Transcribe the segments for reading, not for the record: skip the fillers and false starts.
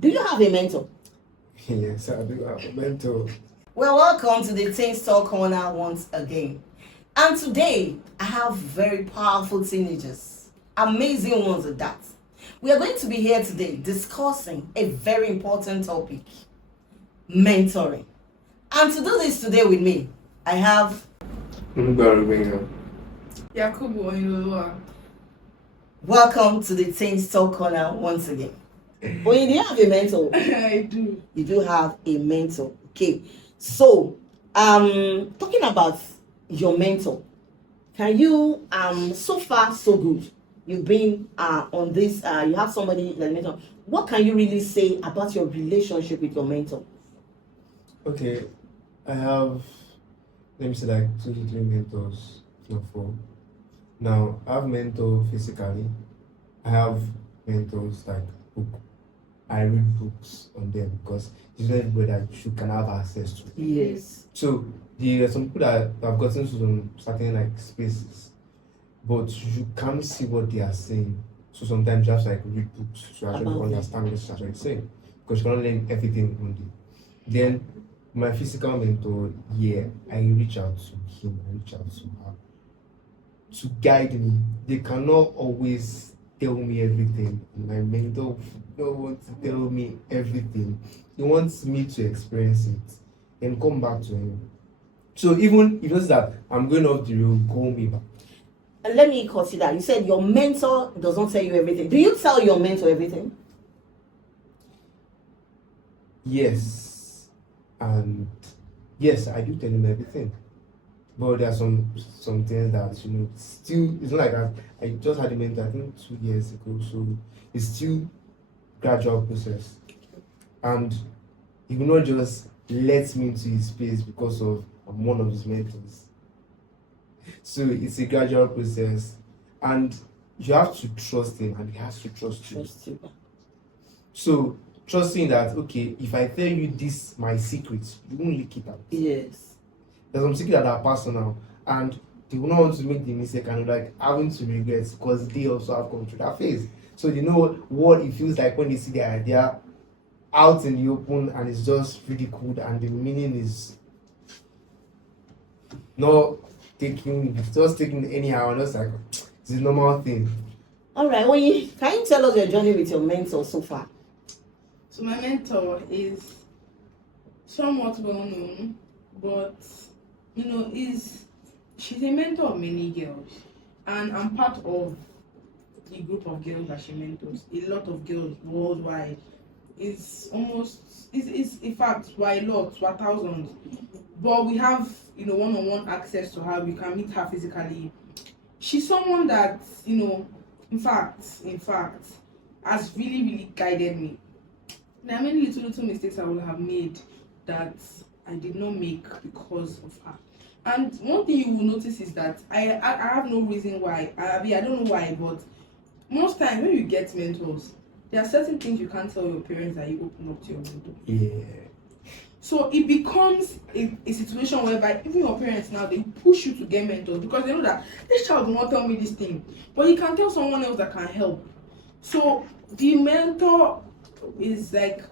Do you have a mentor? Yes, I do have a mentor. Well, welcome to the Teen Talk Corner once again. And today, I have very powerful teenagers, amazing ones at that. We are going to be here today discussing a very important topic, mentoring. And to do this today with me, I have Yakubu Oyinloluwa. welcome to the Teen Talk Corner once again. Oyin, do you have a mentor? I do. You do have a mentor. Okay. So, talking about your mentor, can you so far so good? You've been on this, you have somebody like mentor. What can you really say about your relationship with your mentor? Okay, I have, let me say, like 2 to 3 mentors, if not 4. Now, I have mentor physically. I have mentors like book. I read books on them because it's not everybody that you can have access to. Yes. So there are some people that have gotten to some certain like spaces, but you can't see what they are saying. So sometimes you have to like read books to actually About them. understand what they're actually saying. Because you cannot learn everything one day. Then my physical mentor, yeah, I reach out to him, I reach out to her to guide me. They cannot always tell me everything. My mentor don't want to tell me everything. He wants me to experience it and come back to him. So even if it's that I'm going off the road, call me back. And let me consider, you said your mentor does not tell you everything. Do you tell your mentor everything? Yes. And yes, I do tell him everything. But there are some things that still it's not like I just had a mentor I think 2 years ago, so it's still gradual process. And he will not just let me into his space because of I'm one of his mentors. So it's a gradual process, and you have to trust him, and he has to trust you. Trust you. So trusting that okay, if I tell you this my secrets, you won't leak it out. Yes. There's some secrets that are personal, and they will not want to make the mistake and like having to regret because they also have gone through that phase. So they know what it feels like when they see their idea out in the open and it's just ridiculed and the meaning is not just taking anyhow, just like it's a normal thing. All right. Can you tell us your journey with your mentor so far? So my mentor is somewhat well known, but she's a mentor of many girls, and I'm part of the group of girls that she mentors. A lot of girls worldwide. It's in fact we're a lot, we're thousands, but we have one-on-one access to her. We can meet her physically. She's someone that in fact has really guided me. There are many little mistakes I would have made that I did not make because of her. And one thing you will notice is that I have no reason why. I don't know why, but most times when you get mentors, there are certain things you can't tell your parents that you open up to your mentor. Yeah. So it becomes a situation whereby even your parents now, they push you to get mentors because they know that this child will not tell me this thing, but you can tell someone else that can help. So the mentor is like,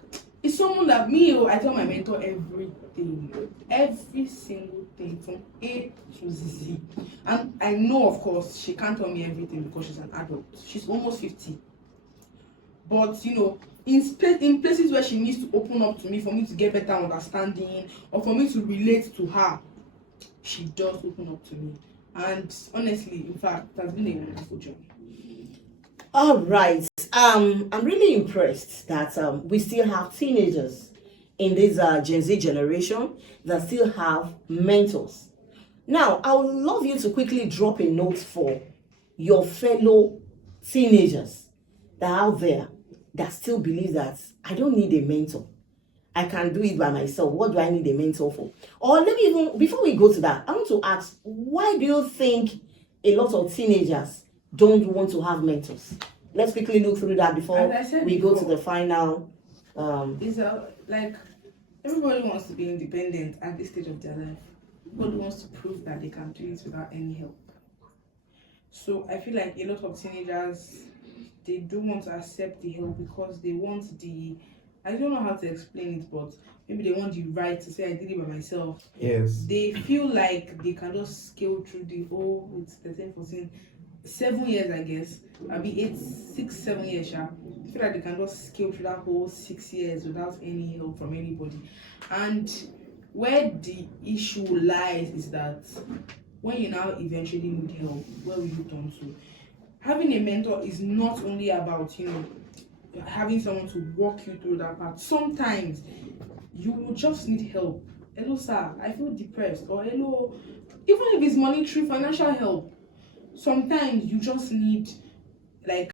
it's someone that I tell my mentor everything, every single thing from A to Z. And I know, of course, she can't tell me everything because she's an adult. She's almost 50. But in places where she needs to open up to me for me to get better understanding or for me to relate to her, she does open up to me. And honestly, in fact, it has been a wonderful journey. All right. I'm really impressed that we still have teenagers in this Gen Z generation that still have mentors. Now, I would love you to quickly drop a note for your fellow teenagers that are out there that still believe that I don't need a mentor. I can do it by myself. What do I need a mentor for? Or let me even, before we go to that, I want to ask, why do you think a lot of teenagers don't want to have mentors? Let's quickly look through that before we go to the final. Like everybody wants to be independent at this stage of their life. Everybody wants to prove that they can do it without any help. So I feel like a lot of teenagers, they do want to accept the help because they want the I don't know how to explain it, but maybe they want the right to say I did it by myself. Yes. They feel like they can just scale through the whole, it's 13, 14, 7 years, I guess. I'll be 8, 6, 7 years, sha. I feel like they can just scale through that whole 6 years without any help from anybody. And where the issue lies is that when you now eventually need help, where will you turn to? Having a mentor is not only about, having someone to walk you through that path. Sometimes you will just need help. Hello, sir, I feel depressed. Or hello, even if it's monetary, financial help, sometimes you just need like